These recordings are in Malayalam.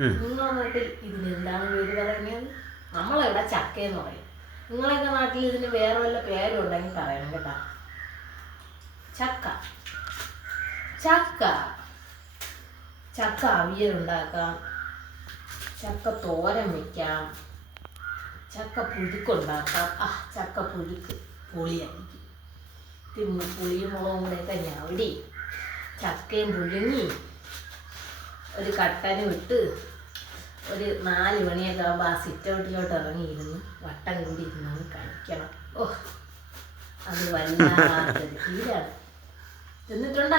നിങ്ങളുടെ നാട്ടിൽ ഇതിനെന്താണ് പേര് പറയുന്നത്? നമ്മളെവിടെ ചക്കയെന്ന് പറയും. നിങ്ങളൊക്കെ നാട്ടിൽ ഇതിന് വേറെ വല്ല പേരും ഉണ്ടെങ്കിൽ പറയണം കേട്ടോ. ചക്ക ചക്ക ചക്ക അവിയലുണ്ടാക്കാം, ചക്ക തോരൻ വയ്ക്കാം, ചക്ക പുഴുക്കുണ്ടാക്കാം. ചക്ക പുഴുക്ക് പൊളിയായിരിക്കും. പുളിയും മുളകും കൂടെയൊക്കെ ഞവടി ചക്കയും പുഴുങ്ങി ഒരു കട്ടനും ഇട്ട് ഒരു 4 മണിയൊക്കെ ആകുമ്പോൾ ആ സിറ്റൗട്ടിലോട്ട് ഇറങ്ങിയിരുന്ന് വട്ടം കൂടി ഇരുന്ന് കഴിക്കണം. അത് വല്ലാത്തൊരു ഫീലാണ്. തിന്നിട്ടുണ്ടോ?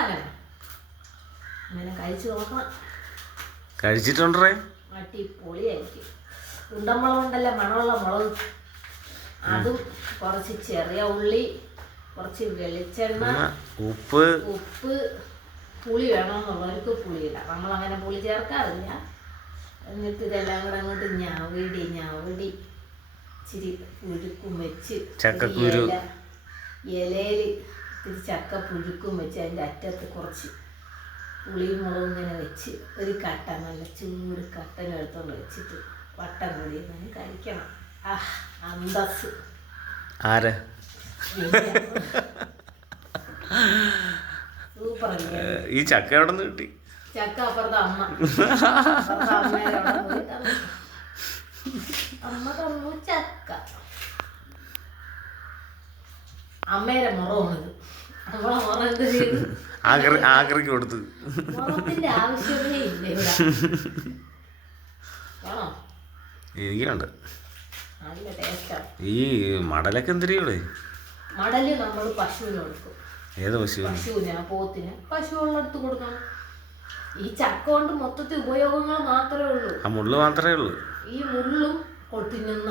അങ്ങനെ കഴിച്ചു നോക്കണം. കഴിച്ചിട്ടുണ്ടേ. അടിപൊളിയായിരിക്കും. ഉണ്ടമുളകുണ്ടല്ലോ, മണമുള്ള മുളക്, അതും കുറച്ച് ചെറിയ ഉള്ളി, കുറച്ച് വെളിച്ചെണ്ണ, ഉപ്പ്, പുളി വേണമെന്നുള്ളവർക്ക് പുളിയിടാം. നമ്മളങ്ങനെ പുളി ചേർക്കാറില്ല. എന്നിട്ട് ഇതെല്ലാം കൂടെ അങ്ങോട്ട് ഞവടി ഇച്ചിരി പുഴുക്കും വെച്ച് ചക്കക്കുരു ഇലയിൽ ഇത്തിരി ചക്ക പുഴുക്കും വെച്ച് അതിൻ്റെ അറ്റത്ത് കുറച്ച് പുളിയും മുളകും ഇങ്ങനെ വെച്ച് ഒരു കട്ടൻ, നല്ല ചൂട് കട്ടനും എടുത്തോണ്ട് വെച്ചിട്ട് വട്ടം കൂടി ഇങ്ങനെ കഴിക്കണം. അന്തസ്. ആര്? സൂപ്പർ. ഈ ചക്ക എവിടെ നിന്ന് കിട്ടി? ചക്ക അപ്പുറത്തെ അമ്മ തന്നു ചക്ക. അമ്മേരെ മുറമാണിത്. നമ്മളെ മുറ എന്ത് ചെയ്തു? ആഗ്രഹിക്ക് കൊടുത്ത്. മുറത്തിന്റെ ആവശ്യമേ ഇല്ല ഇവിടെ. ആണോ? എനിക്കുണ്ട്. നല്ല ടേസ്റ്റാണ്. ഈ മടലൊക്കെ എന്തിനാ? മടല് നമ്മൾ പശുവിന് കൊടുക്കും. ഏത് പശു? പശുവിന്, പോത്തിന്, പശുവുള്ളടുത്ത് കൊടുക്കണം. ഈ ചക്ക കൊണ്ട് മൊത്തത്തിൽ ഉപയോഗങ്ങൾ മാത്രമേ ഉള്ളൂ. ആ മുള്ളു മാത്രമേ ഉള്ളൂ. ഈ മുള്ളും തിന്നുന്ന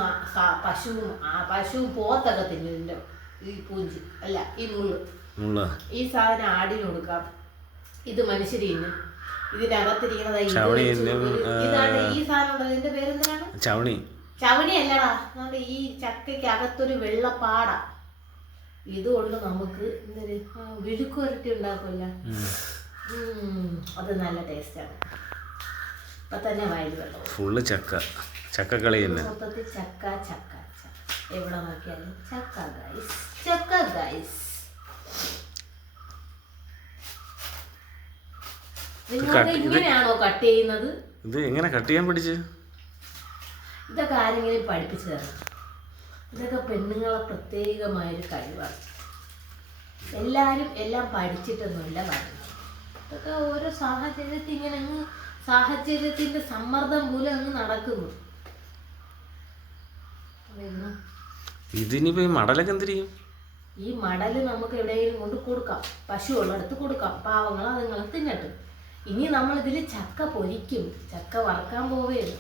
പശുവും പോത്തൊക്കെ തിന്നുന്നുണ്ട്. ഈ പൂഞ്ചി അല്ല, ഈ മുള്ള്. ഈ സാധനം ആടിന് കൊടുക്കാം. ഇത് മനുഷ്യര് തിന്നും. ഇതിനകത്തിരിക്കുന്നത് ഇതാണ്. ഈ സാധനം ഉണ്ടല്ലോ, ഇതിന്റെ പേരെന്താണ്? ചവണി അല്ലടാ. ഈ ചക്കയ്ക്ക് അകത്തൊരു വെള്ളപ്പാട. ഇതുകൊണ്ട് നമുക്ക് എന്തൊരു വിഴുക്ക് വരട്ടി ഉണ്ടാക്കുമല്ല, അത് നല്ല ടേസ്റ്റാണ്. ഇപ്പൊ തന്നെ വയല് വെള്ളം. ഫുള്ള് ചക്കക്കളി തന്നെ. മൊത്തത്തിൽ ചക്ക. എവിടെ നോക്കിയാലും ചക്ക ഗൈസ്. നിങ്ങൾക്ക് ഇങ്ങനെയാണോ കട്ട് ചെയ്യുന്നത്? ഇത് എങ്ങനെ കട്ട് ചെയ്യാൻ പഠിച്ച്? ഇതൊക്കെ ആരെങ്കിലും പഠിപ്പിച്ചു തരണം. ഇതൊക്കെ പെണ്ണുങ്ങളെ പ്രത്യേകമായൊരു കഴിവാണ്. എല്ലാവരും എല്ലാം പഠിച്ചിട്ടൊന്നുമില്ല പറയുന്നത്. ഇതൊക്കെ ഓരോ സാഹചര്യത്തിൽ ഇങ്ങനെ സാഹചര്യത്തിന്റെ സമ്മർദ്ദം മൂലം അങ്ങ് നടക്കുന്നു. ഇതിനിപ്പോ ഈ മടലൊക്കെ എന്തിരിക്കും? ഈ മടല് നമുക്ക് എവിടെയെങ്കിലും കൊണ്ട് കൊടുക്കാം. പശു ഉള്ളടത്ത് കൊടുക്കാം. പാവങ്ങൾ അതുങ്ങളെ തിന്നട്ട്. ഇനി നമ്മളിതിൽ ചക്ക പൊരിക്കും. ചക്ക വറക്കാൻ പോവുകയാണ്.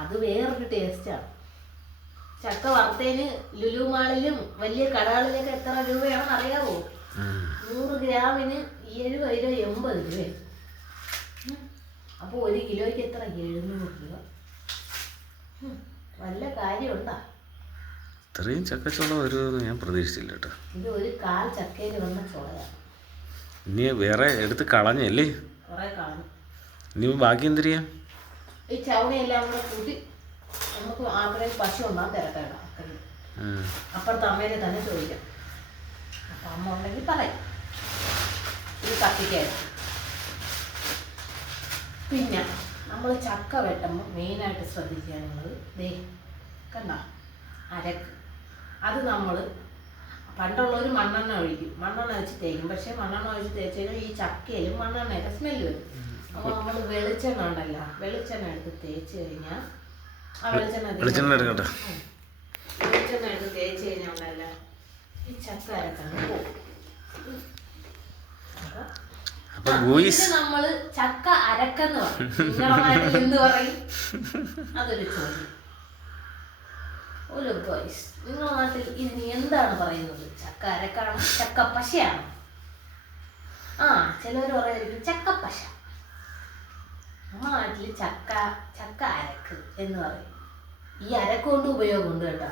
അത് വേറൊരു ടേസ്റ്റാണ്. ചക്ക വറുത്തതിന് ലുലു മാളിലും വലിയ കടകളിലൊക്കെ എത്ര രൂപയാണെന്ന് അറിയാവോ? 100 ഗ്രാമിന് 70 രൂപ 80 രൂപ. അപ്പോൾ 1 കിലോയ്ക്ക് എത്ര? 700 രൂപ. വല്ല കാര്യമുണ്ടാ? ഇത്രയും ചക്കച്ചോള വരുമെന്ന് ഞാൻ പ്രതീക്ഷിച്ചില്ല കേട്ടോ. ഇത് ഒരു 1/4 ചക്കയിൽ വന്ന ചോളയാണ്. ഇനി വേറെ എടുത്ത് കളഞ്ഞല്ലേ? കുറെ കളഞ്ഞു. ഇനി ബാക്കി എന്തിരിയാ? ഈ ചവണയെല്ലാം കൂടെ കൂട്ടി നമുക്ക് ആഗ്രഹം പശു ഉണ്ടാകാൻ തിരക്കിടാം. അപ്പുറത്തെ അമ്മേനെ തന്നെ ചോദിക്കാം. അപ്പം അമ്മ ഉണ്ടെങ്കിൽ പറയും. ഇത് കത്തിക്കായിരുന്നു. പിന്നെ നമ്മൾ ചക്ക വെട്ടുമ്പോൾ മെയിനായിട്ട് ശ്രദ്ധിക്കാനുള്ളത് കണ്ട അരക്ക്. അത് നമ്മൾ പണ്ടുള്ളവർ മണ്ണെണ്ണ ഒഴിക്കും. മണ്ണെണ്ണ വെച്ച് തേക്കും. പക്ഷേ മണ്ണെണ്ണ ഒഴിച്ച് തേച്ച് കഴിഞ്ഞാൽ ഈ ചക്കയിലും മണ്ണെണ്ണയൊക്കെ സ്മെല്ല് വരും. അപ്പോൾ നമ്മൾ വെളിച്ചെണ്ണ ഉണ്ടല്ലോ, വെളിച്ചെണ്ണ എടുത്ത് തേച്ച് കഴിഞ്ഞാൽ വെളിച്ചെണ്ണ എടുത്ത് തേച്ച് കഴിഞ്ഞാൽ ഉണ്ടല്ലോ ഈ ചക്ക അരക്കാണ് പോകും. നമ്മള് ചക്ക അരക്കെന്ന് പറയും. നിങ്ങളുടെ നാട്ടിൽ എന്ത് പറയും? അതൊരു ചോദ്യം. നിങ്ങളുടെ നാട്ടിൽ ഇതിന് എന്താണ് പറയുന്നത്? ചക്ക അരക്കാണോ, ചക്ക പശയാണോ? ചിലവർ പറയായിരിക്കും ചക്കപ്പശ. നമ്മുടെ നാട്ടിൽ ചക്ക അരക്ക് എന്ന് പറയും. ഈ അരക്ക് കൊണ്ട് ഉപയോഗമുണ്ട് കേട്ടോ.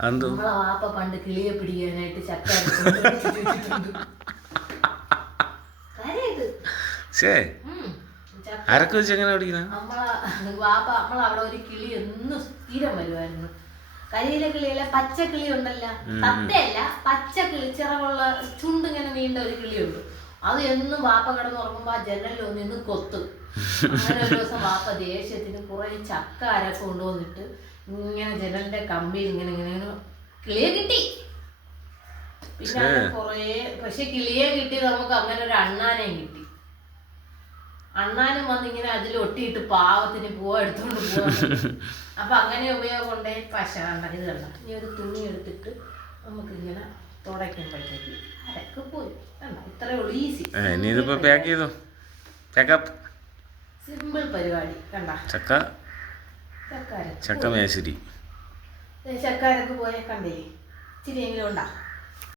നമ്മളെ വാപ്പ പണ്ട് കിളിയെ പിടിക്കാനായിട്ട് ചക്ക ചക്ക അരക്ക് വെച്ച് എങ്ങനെ പിടിക്കുന്ന? നമ്മളവിടെ ഒരു കിളി എന്നും സ്ഥിരം വരുമായിരുന്നു. കരിയിലെ കിളിയല്ല, പച്ചക്കിളി ഉണ്ടല്ലോ, തത്തയല്ല, പച്ചക്കിളി, ചിറകുള്ള ചുണ്ടിങ്ങനെ നീണ്ട ഒരു കിളിയുണ്ട്. അത് എന്നും വാപ്പ കിടന്ന് ഉറങ്ങുമ്പോ ആ ജനലിൽ നിന്ന് കൊത്തും. അങ്ങനെ ഒരു ദിവസം വാപ്പ ദേഷ്യത്തിന് കുറെ ചക്ക അരക്ക് കൊണ്ടുവന്നിട്ട് ഇങ്ങനെ ജനലിന്റെ കമ്പിയിൽ ഇങ്ങനെ ഇങ്ങനെ കിളിയെ കിട്ടി. പിന്നെ കൊറേ, പക്ഷെ കിളിയെ കിട്ടി നമുക്ക് അങ്ങനെ ഒരു അണ്ണാനെയും കിട്ടി. അണ്ണാനും വന്ന് ഇങ്ങനെ അതിൽ ഒട്ടിയിട്ട് പാവത്തിന് എടുത്തോണ്ട് പോവാൻ. അപ്പൊ അങ്ങനെ ഉപയോഗം കൊണ്ടേ പശ കണ്ട ഇത് കണ്ട. ഇനി ഒരു തുണി എടുത്തിട്ട് നമുക്കിങ്ങനെ തുടയ്ക്കുമ്പോഴത്തേക്ക് അരക്ക് പോയി. കണ്ട, ഇത്രയേ ഉള്ളൂ, ഈസി. സിമ്പിൾ പരിപാടി. കണ്ട, ചക്ക മേശരി ചക്കാരക്ക് പോയ കണ്ടേ, ഇച്ചിരി എങ്കിലും ഉണ്ടാ.